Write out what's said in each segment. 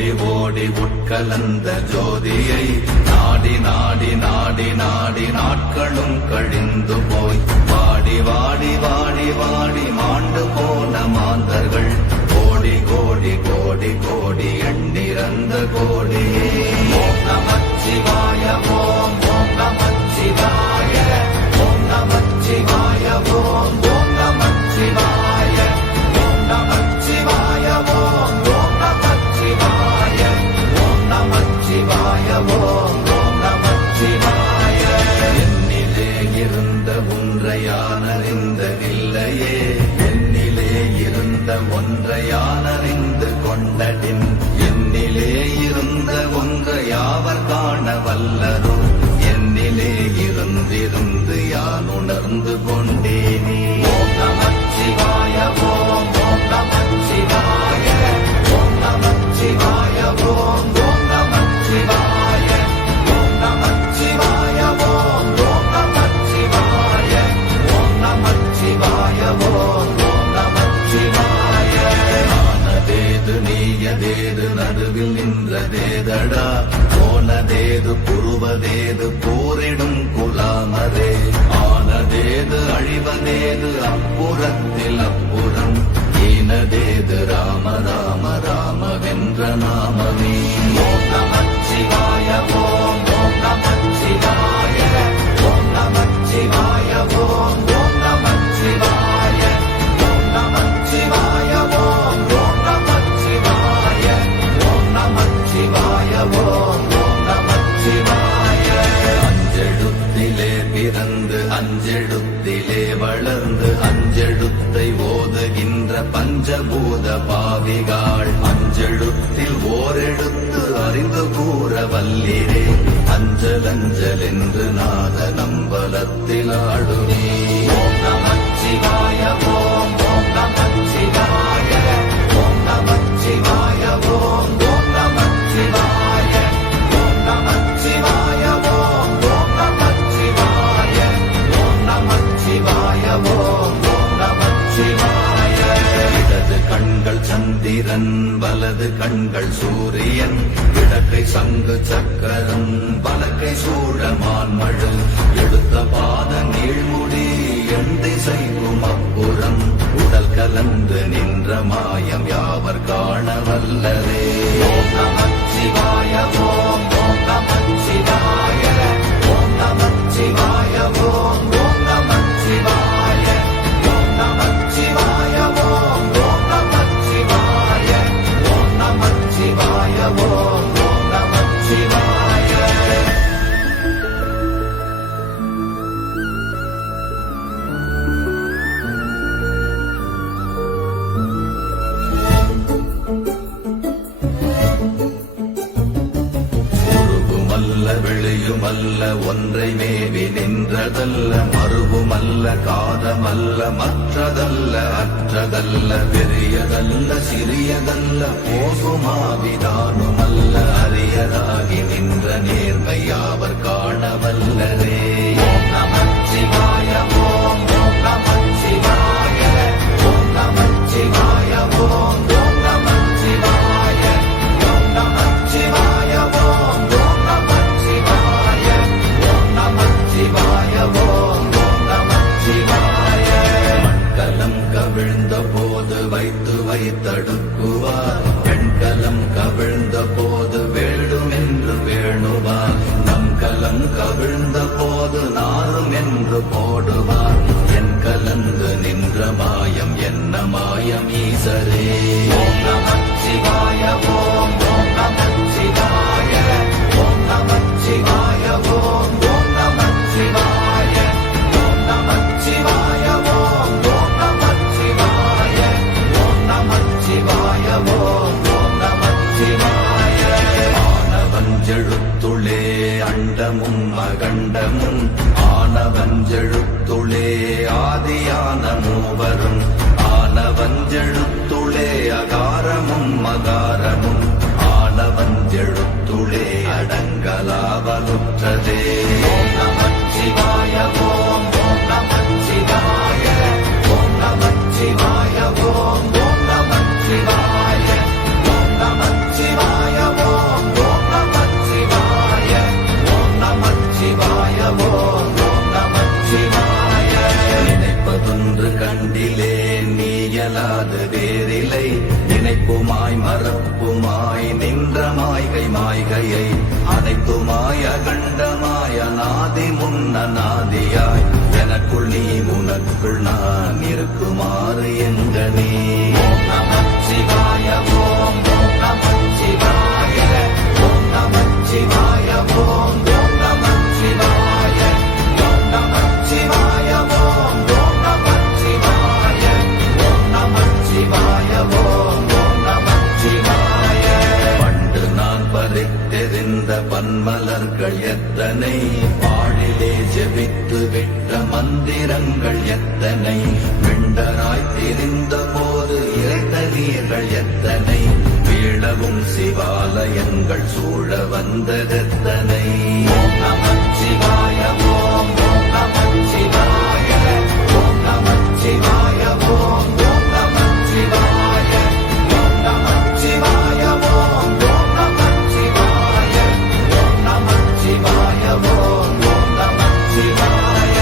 ஓடி ஓடி உட்கலந்த ஜோதியை நாடி நாடி நாடி நாடி நாட்களும் கழிந்து போய் வாடி வாடி வாடி வாடி மாண்டு போன மாந்தர்கள் கோடி கோடி கோடி கோடி எண்ணிறந்த கோடி. ஓம் நமச்சிவாய ஓம் ஓம் நமச்சிவாய ஓம் நமச்சிவாய ஓம் ஓம் நமச்சிவாய ஓம் நமச்சிவாய ஓம் ஓம் நமச்சிவாய ஓம் நமச்சிவாய ஓம் ஓம் நமச்சிவாய. என்னிலே இருந்த ஒன்றையானறிந்ததில்லையே என்னிலே இருந்த ஒன்றையானறிந்து கொண்டடின் என்னிலே இருந்த ஒன்றை யாவர் காண வல்லரோ என்னிலே இருந்திருந்து யான் உணர்ந்து கொண்டேனே. ஓம் நமச்சிவாய ஓம் ஓம் நமச்சிவாய ஓம் நமச்சிவாய ஓம் ஓம் நமச்சிவாய ஓம் நமச்சிவாய ஓம் ஓம் நமச்சிவாய ஓம் நமச்சிவாய ஓம் ஓம் நமச்சிவாய. ஆனதேது நீயதேது நடுவில் நின்றதேதடா போனதேது புருவதேது போரிடும் குலாமரே ஆனதேது அழிவதேது அப்புறத்தில் அப்புறம் ஈனதேது ராம ராம ராமவென்ற நாமமே. ஓம் நமச்சிவாய ஓம் ஓம் நமச்சிவாய ஓம் நமச்சிவாய ஓம் ஓம் நமச்சிவாய ஓம் நமச்சிவாய ஓம் ஓம் நமச்சிவாய ஓம் நமச்சிவாய ஓம் ஓம் நமச்சிவாய. அஞ்செழுத்திலே பிறந்து அஞ்செழுத்திலே வளர்ந்து அஞ்செழுத்தை ஓதுகின்ற பஞ்சபூத பாவிகாள் அஞ்செழுத்தில் ஓரெழுத்து அறிந்து கூற வல்லிரே அஞ்சல் அஞ்சல் என்று நாத நம்பலத்தில் ஆடுமே. ஓம் நமச்சிவாய ஓம் ஓம் நமச்சிவாய ஓம் நமச்சிவாய ஓம் ஓம் நமச்சிவாய ஓம் நமச்சிவாய ஓம் ஓம் நமச்சிவாய ஓம் நமச்சிவாய ஓம் ஓம் நமச்சிவாய. இடது கண்கள் சந்திரன் வலது கண்கள் சூரியன் இடக்கை சங்கு சக்கரம் வலக்கை சூழமான்மழு எடுத்த பாத நீழ்முடி எண் திசைக்கும் அப்புறம் உடல் கலந்து நின்ற மாயம் யாவர் காண வல்லரே. ஓம் நமச்சிவாய ஓம் ஓம் நமச்சிவாய ஓம் நமச்சிவாய ஓம் ஓம் நமச்சிவாய ஓம் நமச்சிவாய ஓம் ஓம் நமச்சிவாய ஓம் நமச்சிவாய ஓம் ஓம் நமச்சிவாய. வெளியுமல்ல ஒன்றை மேவி நின்றதல்ல மறுவுமல்ல காதமல்ல மற்றதல்ல அற்றதல்ல பெரியதல்ல சிறியதல்ல போகுமாவிதானுமல்ல அரியதாகி நின்ற நேர்மையாவர் காண வல்லரே. ஓம் நமச்சிவாய ஓம் ஓம் நமச்சிவாய ஓம் நமச்சிவாய ஓம் ஓம் நமச்சிவாய ஓம் நமச்சிவாய ஓம் ஓம் நமச்சிவாய ஓம் நமச்சிவாய ஓம் ஓம் நமச்சிவாய. மண்கலம் கவிழ்ந்த போது வைத்து வைத்தடுக்குவார் பெண்கலம் கவிழ்ந்த போது வேடும் என்று வேணுவார் நம் கலம் கவிழ்ந்த போது நாரும் என்று போடுவார் என் கலந்து நின்ற மாயம் என்ன மாயம் ஈசரே. ஓம் நமச்சிவாய ஓம் ஓம் நமச்சிவாய ஓம் நமச்சிவாய ஓம் ஓம் நமச்சிவாய ஓம் நமச்சிவாய ஓம் ஓம் நமச்சிவாய ஓம் நமச்சிவாய ஓம் ஓம் நமச்சிவாய. ஆனவஞ்செழுத்துளே அண்டமும் அகண்டமும் ஆனவஞ்செழுத்துளே ஆதியான மூவரும் ஆனவஞ்செழுத்துளே அகாரமும் மகாரமும் ஆனவஞ்செழுத்துளே அடங்கலாவலுற்றதே. ஓம் நமச்சிவாய ஓம் ஓம் நமச்சிவாய ஓம் நமச்சிவாய ஓம் ஓம் நமச்சிவாய ஓம் நமச்சிவாய மாய்கையை அனைத்துமாய கண்டமாய நாதி முன்னநாதியாய் எனக்குள் நீ உனக்குள் நான் இருக்குமாறு எங்கனே. ஓம் நமச்சிவாய ஓம் நமச்சிவாய ஓம் நமச்சிவாய ஓம் நமச்சிவாய ஓம் நமச்சிவாய ஓம் நமச்சிவாய ஓம் நமச்சிவாய ஓம் நமச்சிவாய. பண்டு நான் பறித்தெறிந்த பன்மலர்கள் எத்தனை, பாழிலே ஜெபித்து விட்ட மந்திரங்கள் எத்தனை, விண்டராய் திரிந்த போது இறைத்த நீர்கள் எத்தனை, வீழவும் சிவாலயங்கள் சூழ வந்ததெத்தனை. ஓம் நமச்சிவாய ஓம் நமச்சிவாய ஓம் நமச்சிவாய ஓம் நமச்சிவாய ஓம் நமச்சிவாய ஓம் நமச்சிவாய ஓம் நமச்சிவாய ஓம் நமச்சிவாய.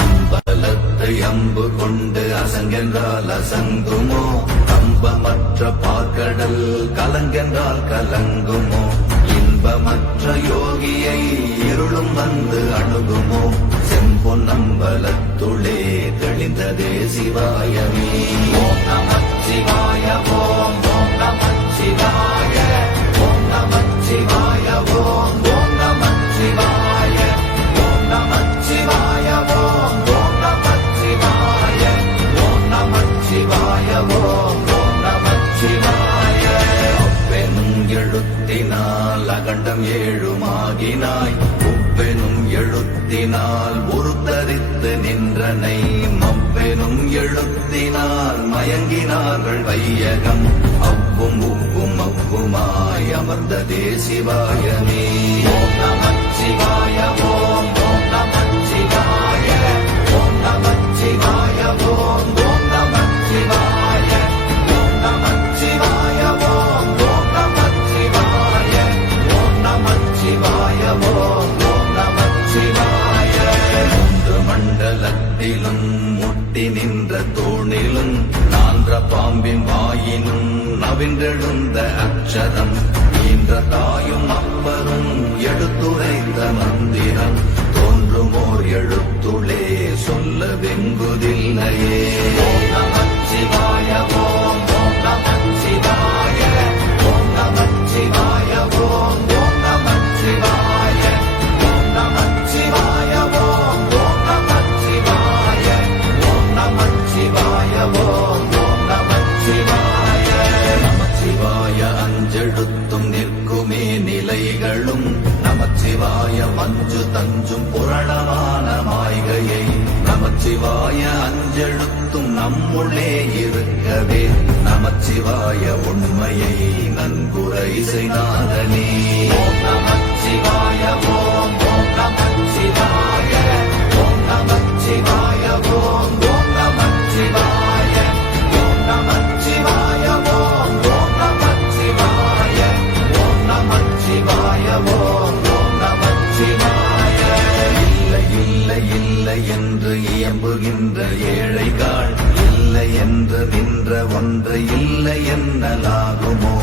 அம்பலத்தை அம்பு கொண்டு அசங்கென்றால் அசங்குமோ, கம்பமற்ற பார்க்கடல் கலங்கென்றால் கலங்குமோ, இன்பமற்ற யோகியை இருளும் வந்து அணுகுமோ, செம்பொன்னம்பலத்துளே தெளிந்ததே சிவாயமே. ஓம் நமச்சிவாய ஓம் நமச்சிவாய ஓம் நமச்சிவாய ஓம் நமச்சிவாய ஓம் நமச்சிவாய ஓம் நமச்சிவாய ஓம் நமச்சிவாய ஓம் நமச்சிவாய. அப்பெனும் எழுத்தினால் அகண்டம் ஏழுமாகினாய், உப்பெனும் எழுத்தினால் உருத்தரித்து நின்றனை, மப்பெனும் எழுத்தினால் மயங்கினார்கள் வையகம், அவ்வும் உப்பும் அவ்வுமாய் அமர்ந்ததே சிவாயமே. ஓம் நமச்சிவாய ஓம் நமச்சிவாய ஓம் நமச்சிவாய ஓம் நமச்சிவாய ஓம் நமச்சிவாய ஓம் நமச்சிவாய ஓம் நமச்சிவாய ஓம் நமச்சிவாய. மூன்று மண்டலத்திலும் முட்டி நின்ற தூணிலும் நான்ற பாம்பின் வாயினும் நவின்றெழுந்த அக்ஷரம், ஈன்ற தாயும் அப்பரும் எடுத்துரைத்த மந்திரம், தோன்றுமோர் எழுத்துளே சொல்ல வெங்குதில்லையே. ஓம் நமச்சிவாய ஓம் நமச்சிவாய ஓம் நமச்சிவாய ஓம் நமச்சிவாய ஓம் நமச்சிவாய ஓம் நமச்சிவாய ஓம் நமச்சிவாய ஓம் நமச்சிவாய. நமச்சிவாய அஞ்செழுத்தும் நிற்குமே நிலைகளும், நமச்சிவாய மஞ்சு தஞ்சும் புரணமான மாய்கையை, நமச்சிவாய அஞ்செழுத்தும் நம்முள்ளே இருக்கவே, நமச்சிவாய உண்மையை நன்குரை செய்தாதனே. ஓம் நமச்சிவாய ஓம் நமச்சிவாய ஓம் நமச்சிவாய ஓம் நமச்சிவாய ஓம் நமச்சிவாய ஓம் நமச்சிவாய ஓம் நமச்சிவாய ஓம் நமச்சிவாய. இல்லை இல்லை இல்லை என்று இயம்புகின்ற ஏழைகள், இல்லை என்று நின்ற ஒன்று இல்லை என்னலாகுமோ,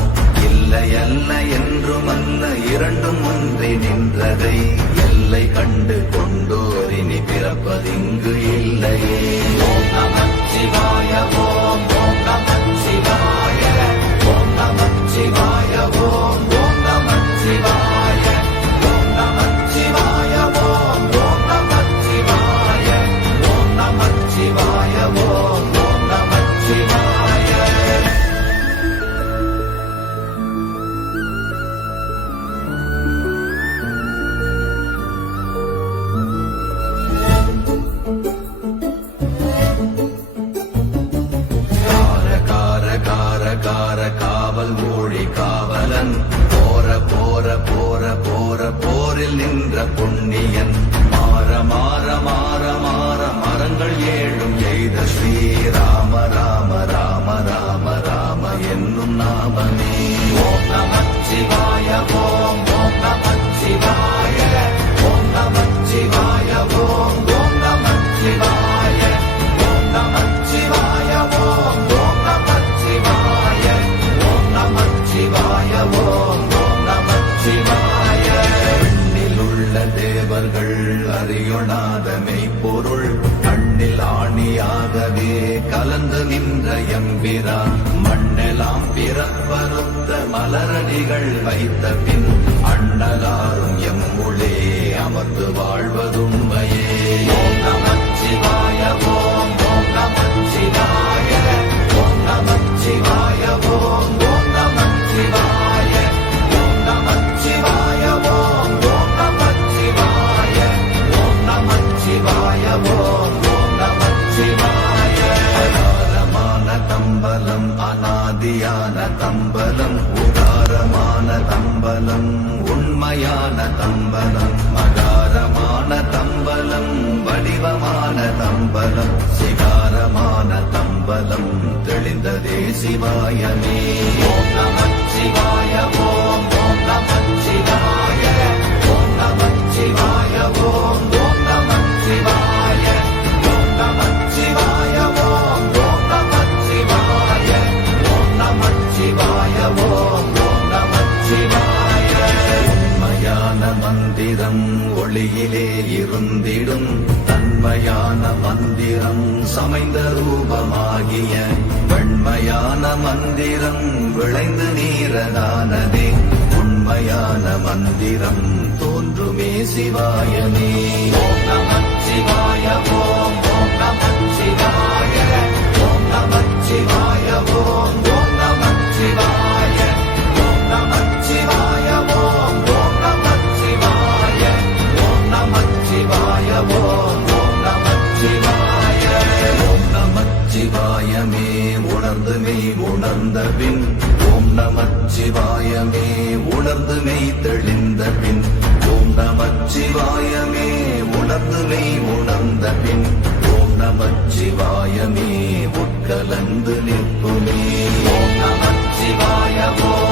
இல்லை அல்ல என்றும் அல்ல இரண்டும் ஒன்றி நின்றதை, எல்லை கண்டு கொண்டோரினி பிறப்பதிங்கு இல்லையே. ஓம் நமச்சிவாய ஓம் நமச்சிவாய ஓம் நமச்சிவாய ஓம் நமச்சிவாய ஓம் நமச்சிவாய ஓம் நமச்சிவாய ஓம் நமச்சிவாய ஓம் நமச்சிவாய. காவல் மொழி காவலன், போற போற போற போற போரில் நின்ற புண்ணியன், மாற மாற நின்ற எம்பிரான் மண்ணெல்லாம் பிறப்பறுத்த மலரடிகள் வைத்த பின் அண்ணலாரும் எம்முளே அமர்ந்து வாழ்வதுண்மையே. ஓம் நமச்சிவாய ஓம் ஓம் நமச்சிவாய ஓம் நமச்சிவாய ஓம் ஓம் நமச்சிவாய ஓம் நமச்சிவாய ஓம் ஓம் நமச்சிவாய ஓம் நமச்சிவாய ஓம் ஓம் நமச்சிவாய. அகாரமான தம்பலம் அநாதியான தம்பலம் உதாரமான தம்பலம் உண்மையான தம்பலம் மகாரமான தம்பலம் வடிவமான தம்பலம் சிகாரமான தம்பலம் தெளிந்ததே சிவாயமே. ஓம் நமச்சிவாய ஓம் ஓம் நமச்சிவாய ஓம் நமச்சிவாய ஓம் ஓம் நமச்சிவாய ஓம் நமச்சிவாய ஓம் ஓம் நமச்சிவாய ஓம் நமச்சிவாய ஓம் ஓம் நமச்சிவாய. உண்மையான மந்திரம் ஒளியிலே இருந்திடும் தன்மையான மந்திரம் சமைந்த ரூபமாகிய வெண்மையான மந்திரம் விளைந்து நீரதானதே உண்மையான மந்திரம் தோன்றுமே சிவாயமே. ஓம் நமச்சிவாய ஓம் ஓம் நமச்சிவாய ஓம் நமச்சிவாய ஓம் ஓம் நமச்சிவாய ஓம் நமச்சிவாய ஓம் ஓம் நமச்சிவாய ஓம் நமச்சிவாய ஓம் ஓம் நமச்சிவாய. ஓம் நமச்சிவாயமே உணர்ந்து மெய் உணர்ந்த பின் ஓம் நமச்சிவாயமே உணர்ந்து மெய் தெளிந்த பின் ஓம் நமச்சிவாயமே உணர்ந்து மெய் உணர்ந்த பின் ஓம் நமச்சிவாயமே உட்கலந்து நிற்புமே. ஓம் நமச்சிவாய ஓம்